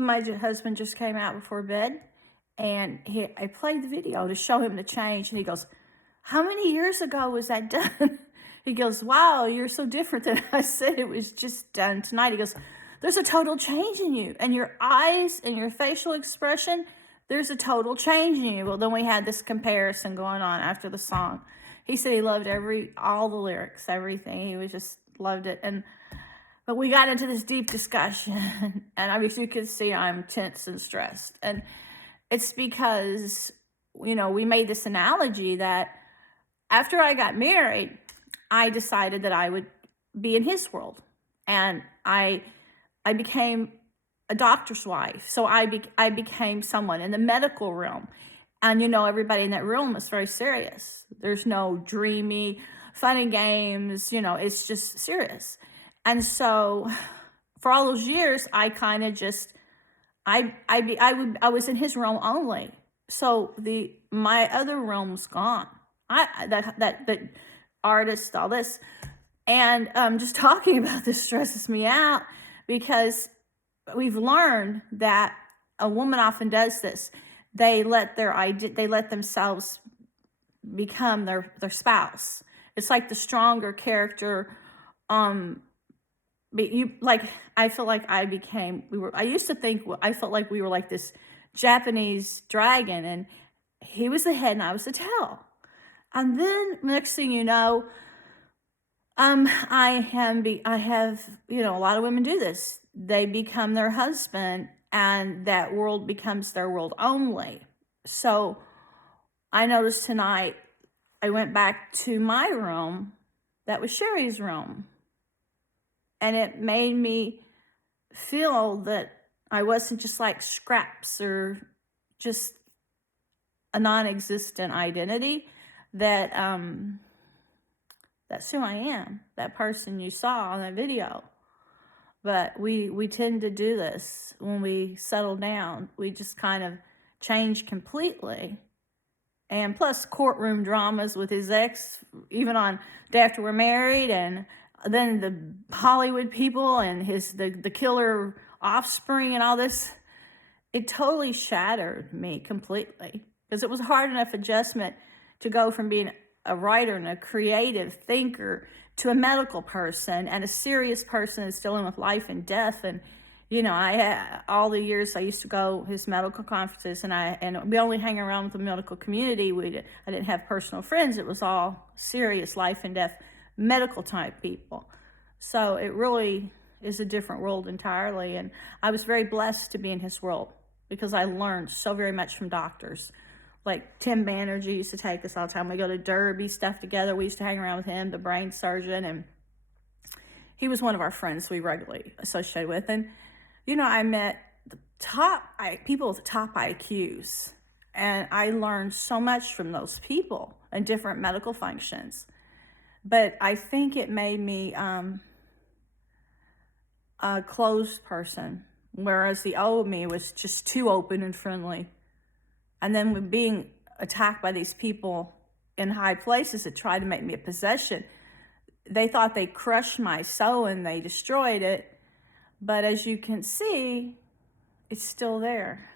But my husband just came out before bed, and I played the video to show him the change, and he goes, "How many years ago was that done?" He goes, "Wow, you're so different than I said it was just done tonight." He goes, "There's a total change in you, and your eyes and your facial expression, there's a total change in you." Well, then we had this comparison going on after the song. He said he loved all the lyrics, everything. He was just loved it. But we got into this deep discussion, and I wish you could see I'm tense and stressed. And it's because, we made this analogy that after I got married, I decided that I would be in his world. And I became a doctor's wife. So I became someone in the medical realm. And, everybody in that room is very serious. There's no dreamy, funny games, it's just serious. And so for all those years, I kind of just, I was in his realm only. So my other realm's gone. That artist, all this. And just talking about this stresses me out because we've learned that a woman often does this. They let themselves become their spouse. It's like the stronger character. I feel like I used to think, I felt like we were like this Japanese dragon, and he was the head and I was the tail. And then next thing you know, I have, a lot of women do this. They become their husband, and that world becomes their world only. So I noticed tonight, I went back to my room. That was Sherry's room. And it made me feel that I wasn't just like scraps or just a non-existent identity, that that's who I am, that person you saw on that video. But we tend to do this when we settle down. We just kind of change completely. And plus courtroom dramas with his ex, even on day after we're married, and then the Hollywood people and the killer offspring and all this. It totally shattered me completely, because it was a hard enough adjustment to go from being a writer and a creative thinker to a medical person and a serious person that's dealing with life and death. And I had all the years I used to go his medical conferences, and we only hang around with the medical community. I didn't have personal friends. It was all serious life and death medical type people. So it really is a different world entirely. And I was very blessed to be in his world, because I learned so very much from doctors. Like Tim Banerjee used to take us all the time. We go to Derby stuff together. We used to hang around with him, the brain surgeon, and he was one of our friends we regularly associated with. And I met people with the top IQs, and I learned so much from those people in different medical functions. But I think it made me a closed person, whereas the old me was just too open and friendly. And then with being attacked by these people in high places that tried to make me a possession, they thought they crushed my soul and they destroyed it. But as you can see, it's still there.